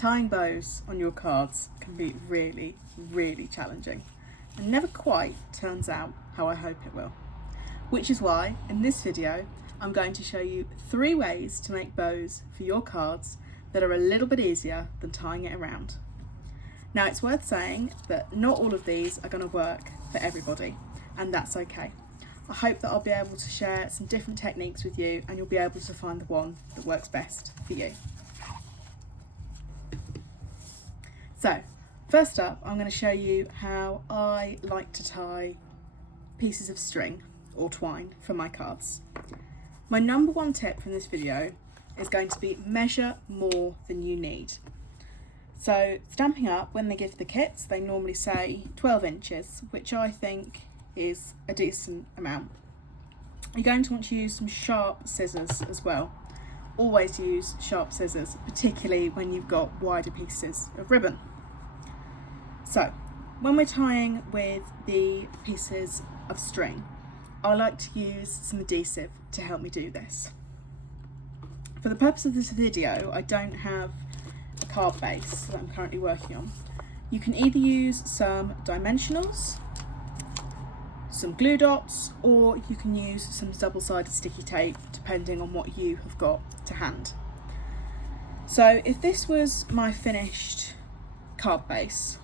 Tying bows on your cards can be really, really challenging and never quite turns out how I hope it will. Which is why, in this video, I'm going to show you 3 ways to make bows for your cards that are a little bit easier than tying it around. Now, it's worth saying that not all of these are going to work for everybody, and that's okay. I hope that I'll be able to share some different techniques with you and you'll be able to find the one that works best for you. So, first up, I'm going to show you how I like to tie pieces of string or twine for my cards. My number 1 tip from this video is going to be measure more than you need. So Stampin' Up, when they give the kits, they normally say 12 inches, which I think is a decent amount. You're going to want to use some sharp scissors as well. Always use sharp scissors, particularly when you've got wider pieces of ribbon. So, when we're tying with the pieces of string, I like to use some adhesive to help me do this. For the purpose of this video, I don't have a card base that I'm currently working on. You can either use some dimensionals, some glue dots, or you can use some double-sided sticky tape depending on what you have got to hand. So if this was my finished card base,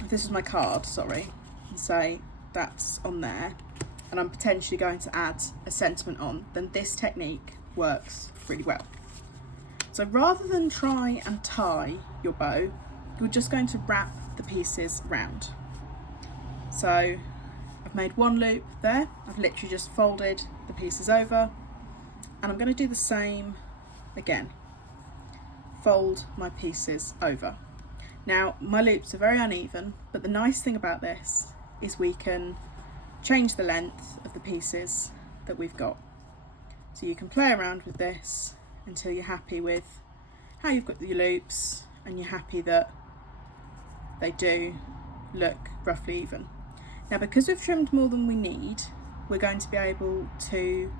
if this was my card, and say that's on there, and I'm potentially going to add a sentiment on, then this technique works really well. So rather than try and tie your bow, you're just going to wrap the pieces round. So I've made 1 loop there, I've literally just folded the pieces over, and I'm going to do the same again. Fold my pieces over. Now my loops are very uneven, but the nice thing about this is we can change the length of the pieces that we've got. So you can play around with this until you're happy with how you've got your loops and you're happy that they do look roughly even. Now, because we've trimmed more than we need, we're going to be able to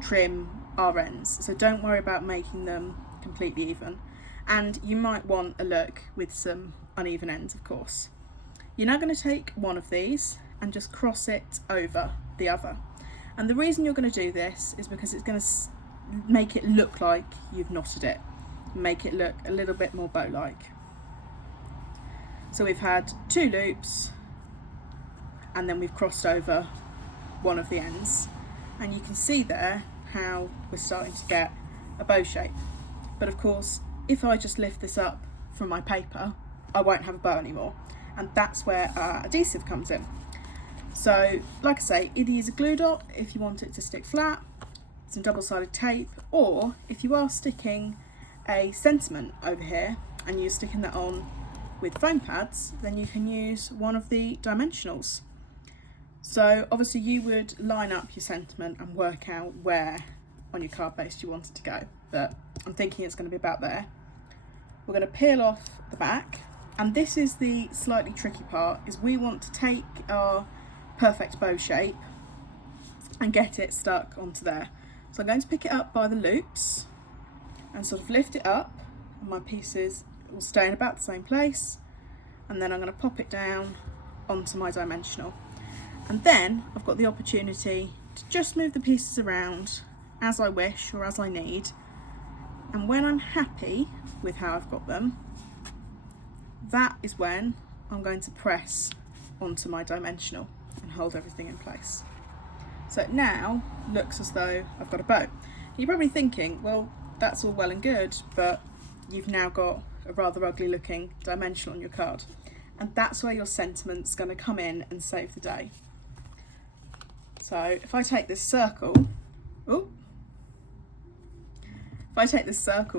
trim our ends, so don't worry about making them completely even. And you might want a look with some uneven ends, of course. You're now going to take one of these and just cross it over the other. And the reason you're going to do this is because it's going to make it look like you've knotted it, make it look a little bit more bow-like. So we've had 2 loops and then we've crossed over one of the ends, and you can see there how we're starting to get a bow shape. But of course, if I just lift this up from my paper, I won't have a bow anymore, and that's where our adhesive comes in. So like I say, either use a glue dot if you want it to stick flat, some double-sided tape, or if you are sticking a sentiment over here and you're sticking that on with foam pads, then you can use one of the dimensionals. So obviously you would line up your sentiment and work out where on your card base you want it to go, but I'm thinking it's going to be about there. We're going to peel off the back, and this is the slightly tricky part, is we want to take our perfect bow shape and get it stuck onto there. So I'm going to pick it up by the loops and sort of lift it up, and my pieces will stay in about the same place, and then I'm going to pop it down onto my dimensional. And then I've got the opportunity to just move the pieces around as I wish or as I need, and when I'm happy with how I've got them, that is when I'm going to press onto my dimensional and hold everything in place. So it now looks as though I've got a bow. You're probably thinking, well, that's all well and good, but you've now got a rather ugly looking dimensional on your card. And that's where your sentiment's going to come in and save the day. So if I take this circle,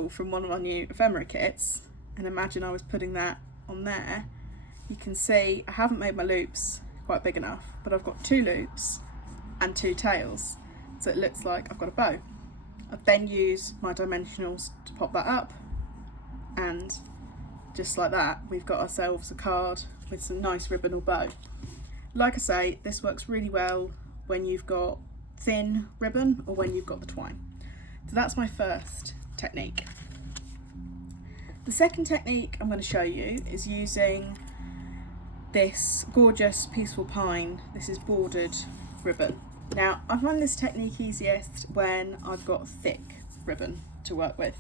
from one of our new ephemera kits, and imagine I was putting that on there, you can see I haven't made my loops quite big enough, but I've got 2 loops and 2 tails, so it looks like I've got a bow. I've then used my dimensionals to pop that up, and just like that, we've got ourselves a card with some nice ribbon or bow. Like I say, this works really well when you've got thin ribbon or when you've got the twine. So that's my first technique. The second technique I'm going to show you is using this gorgeous Peaceful Pine. This is bordered ribbon. Now, I find this technique easiest when I've got thick ribbon to work with,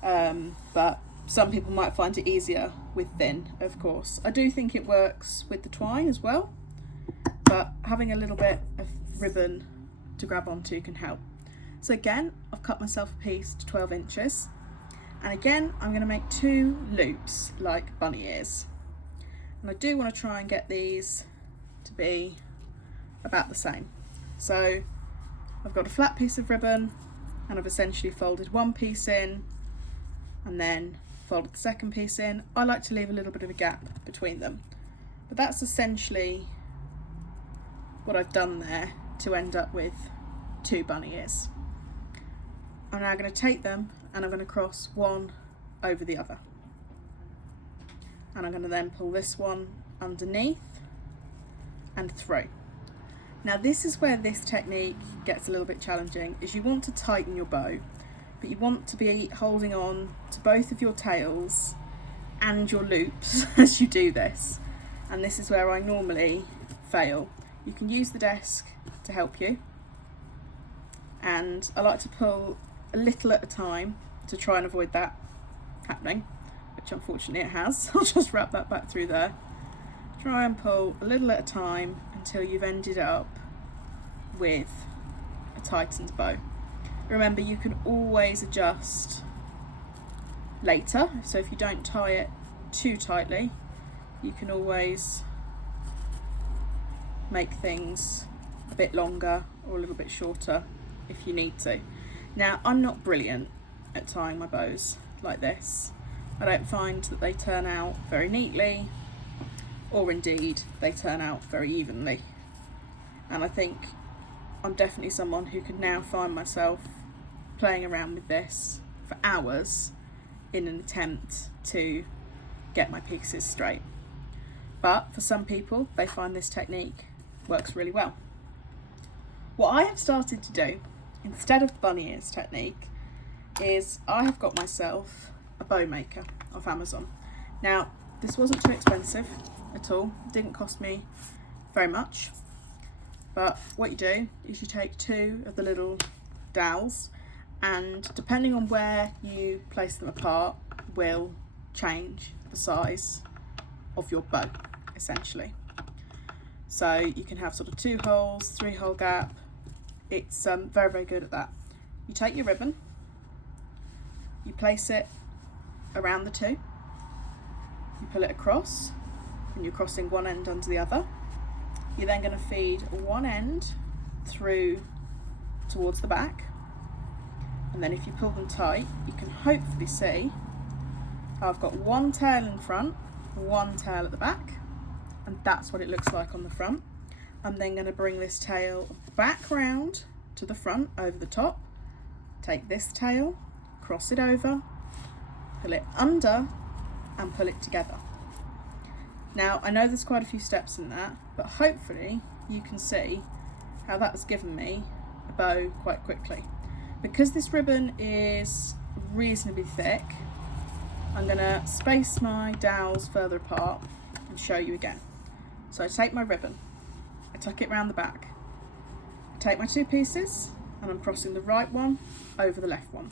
but some people might find it easier with thin, of course. I do think it works with the twine as well, but having a little bit of ribbon to grab onto can help. So again, I've cut myself a piece to 12 inches, and again I'm going to make 2 loops like bunny ears, and I do want to try and get these to be about the same. So I've got a flat piece of ribbon and I've essentially folded one piece in and then folded the second piece in. I like to leave a little bit of a gap between them, but that's essentially what I've done there to end up with 2 bunny ears. I'm now going to take them and I'm going to cross one over the other, and I'm going to then pull this one underneath and through. Now this is where this technique gets a little bit challenging, is you want to tighten your bow, but you want to be holding on to both of your tails and your loops as you do this, and this is where I normally fail. You can use the desk to help you, and I like to pull a little at a time to try and avoid that happening, which unfortunately it has. I'll just wrap that back through there. Try and pull a little at a time until you've ended up with a tightened bow. Remember, you can always adjust later, so if you don't tie it too tightly, you can always make things a bit longer or a little bit shorter if you need to. Now, I'm not brilliant at tying my bows like this. I don't find that they turn out very neatly, or indeed they turn out very evenly, and I think I'm definitely someone who could now find myself playing around with this for hours in an attempt to get my pieces straight. But for some people, they find this technique works really well. What I have started to do instead of the bunny ears technique is I have got myself a bow maker off Amazon. Now, this wasn't too expensive at all, it didn't cost me very much, but what you do is you take 2 of the little dowels, and depending on where you place them apart will change the size of your bow essentially. So you can have sort of 2 holes, 3 hole gap. It's very, very good at that. You take your ribbon, you place it around the 2, you pull it across, and you're crossing one end under the other. You're then going to feed one end through towards the back, and then if you pull them tight, you can hopefully see how I've got one tail in front, one tail at the back, and that's what it looks like on the front. I'm then going to bring this tail back round to the front over the top, take this tail, cross it over, pull it under and pull it together. Now, I know there's quite a few steps in that, but hopefully you can see how that's given me a bow quite quickly. Because this ribbon is reasonably thick, I'm going to space my dowels further apart and show you again. So I take my ribbon, I tuck it round the back, I take my 2 pieces and I'm crossing the right one over the left one.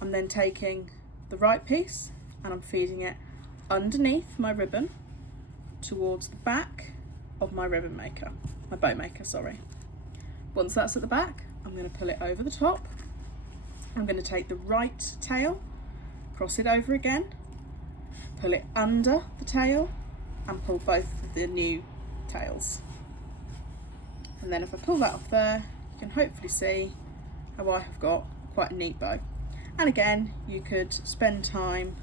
I'm then taking the right piece and I'm feeding it underneath my ribbon towards the back of my ribbon maker, my bow maker, sorry. Once that's at the back, I'm going to pull it over the top. I'm going to take the right tail, cross it over again, pull it under the tail and pull both of the new tails. And then if I pull that off there, you can hopefully see how I have got quite a neat bow. And again, you could spend time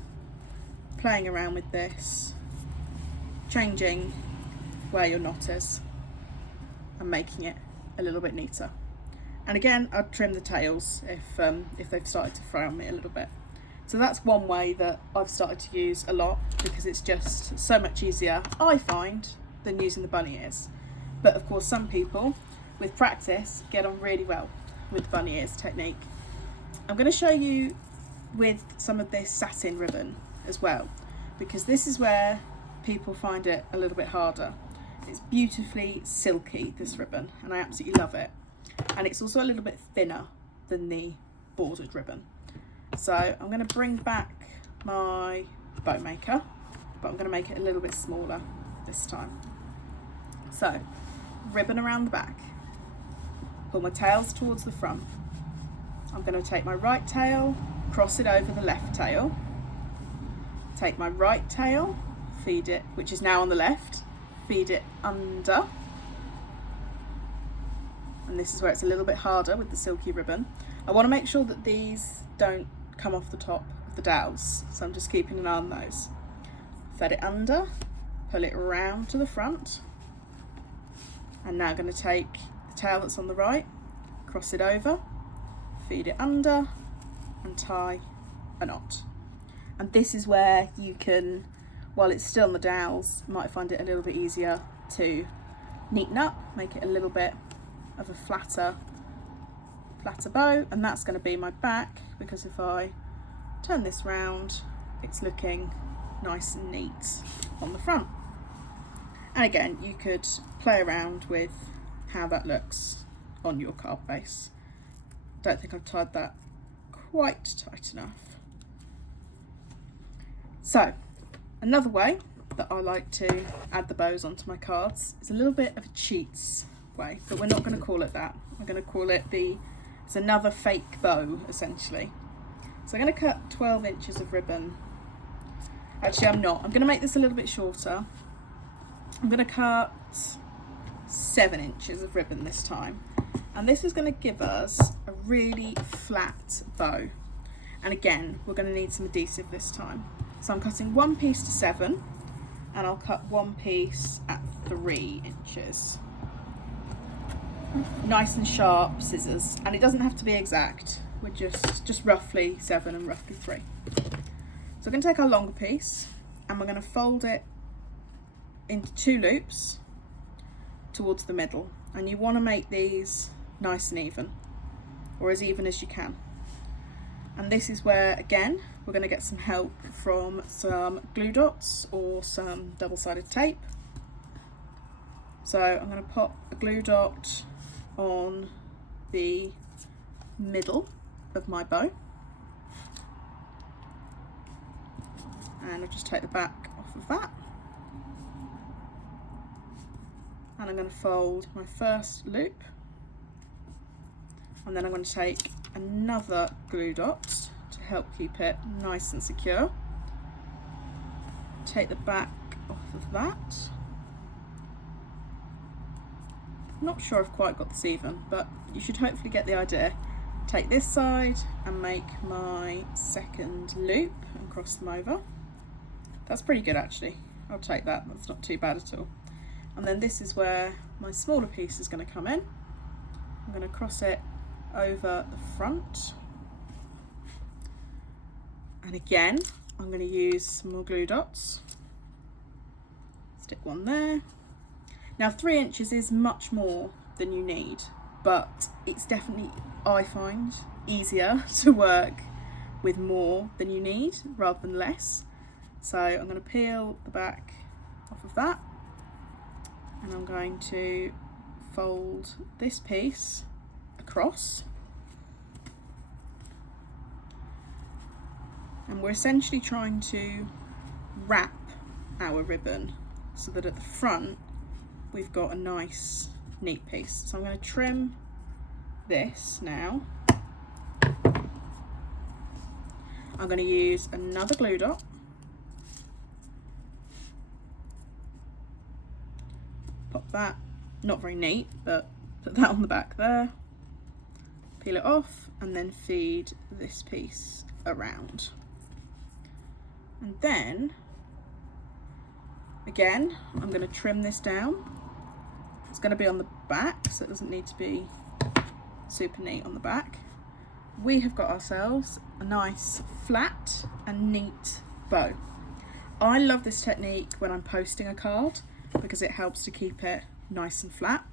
playing around with this, changing where your knot is and making it a little bit neater. And again, I'd trim the tails if they've started to fray on me a little bit. So that's one way that I've started to use a lot, because it's just so much easier, I find, than using the bunny ears. But of course, some people with practice get on really well with the bunny ears technique. I'm going to show you with some of this satin ribbon as well, because this is where people find it a little bit harder. It's beautifully silky, this ribbon, and I absolutely love it. And it's also a little bit thinner than the bordered ribbon. So I'm going to bring back my bow maker, but I'm going to make it a little bit smaller this time. So ribbon around the back, pull my tails towards the front. I'm going to take my right tail, cross it over the left tail, take my right tail, feed it, which is now on the left, feed it under, and this is where it's a little bit harder with the silky ribbon. I want to make sure that these don't come off the top of the dowels, so I'm just keeping an eye on those. Fed it under, pull it round to the front, and now I'm going to take the tail that's on the right, cross it over, feed it under, and tie a knot. And this is where you can, while it's still on the dowels, you might find it a little bit easier to neaten up, make it a little bit of a flatter bow, and that's going to be my back, because if I turn this round, it's looking nice and neat on the front. And again, you could play around with how that looks on your card base. Don't think I've tied that quite tight enough. So another way that I like to add the bows onto my cards is a little bit of a cheats way, but we're not going to call it that. We're going to call it it's another fake bow, essentially. So I'm going to cut 12 inches of ribbon. Actually, I'm not. I'm going to make this a little bit shorter. I'm going to cut 7 inches of ribbon this time. And this is going to give us a really flat bow. And again, we're going to need some adhesive this time. So I'm cutting one piece to 7, and I'll cut one piece at 3 inches. Nice and sharp scissors, and it doesn't have to be exact. We're just roughly 7 and roughly 3. So we're going to take our longer piece, and we're going to fold it into 2 loops towards the middle. And you want to make these nice and even, or as even as you can. And this is where, again, we're going to get some help from some glue dots or some double-sided tape. So I'm going to pop a glue dot on the middle of my bow, and I'll just take the back off of that, and I'm going to fold my first loop, and then I'm going to take another glue dot to help keep it nice and secure, take the back off of that. Not sure I've quite got this even, but you should hopefully get the idea. Take this side and make my second loop and cross them over. That's pretty good actually. I'll take that, that's not too bad at all. And then this is where my smaller piece is going to come in. I'm going to cross it over the front. And again, I'm going to use some more glue dots. Stick one there. Now 3 inches is much more than you need, but it's definitely, I find, easier to work with more than you need rather than less. So I'm going to peel the back off of that, and I'm going to fold this piece across. And we're essentially trying to wrap our ribbon so that at the front we've got a nice neat piece. So I'm going to trim this now. I'm going to use another glue dot, pop that, not very neat, but put that on the back there, peel it off, and then feed this piece around. And then again, I'm going to trim this down. It's going to be on the back, so it doesn't need to be super neat on the back. We have got ourselves a nice flat and neat bow. I love this technique when I'm posting a card because it helps to keep it nice and flat.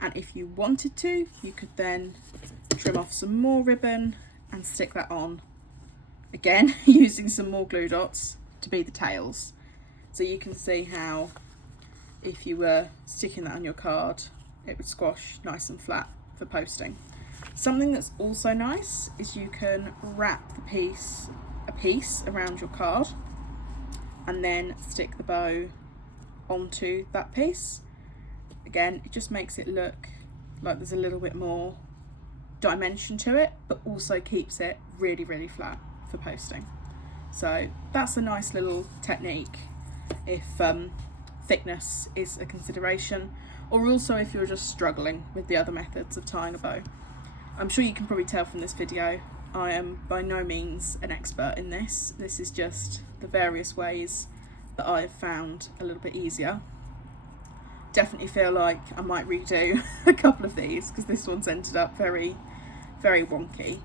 And if you wanted to, you could then trim off some more ribbon and stick that on again, using some more glue dots to be the tails. So you can see how if you were sticking that on your card, it would squash nice and flat for posting. Something that's also nice is you can wrap a piece around your card and then stick the bow onto that piece. Again, it just makes it look like there's a little bit more dimension to it, but also keeps it really, really flat for posting. So that's a nice little technique if thickness is a consideration, or also if you're just struggling with the other methods of tying a bow. I'm sure you can probably tell from this video, I am by no means an expert in this. This is just the various ways that I've found a little bit easier. Definitely feel like I might redo a couple of these because this one's ended up very, very wonky.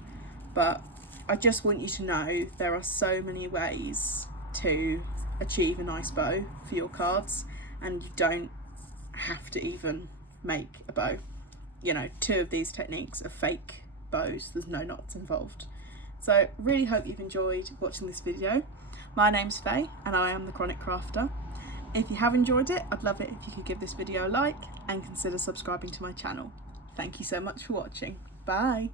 But I just want you to know there are so many ways to achieve a nice bow for your cards, and you don't have to even make a bow. You know, 2 of these techniques are fake bows, there's no knots involved. So really hope you've enjoyed watching this video. My name's Faye and I am the Chronic Crafter. If you have enjoyed it, I'd love it if you could give this video a like and consider subscribing to my channel. Thank you so much for watching. Bye.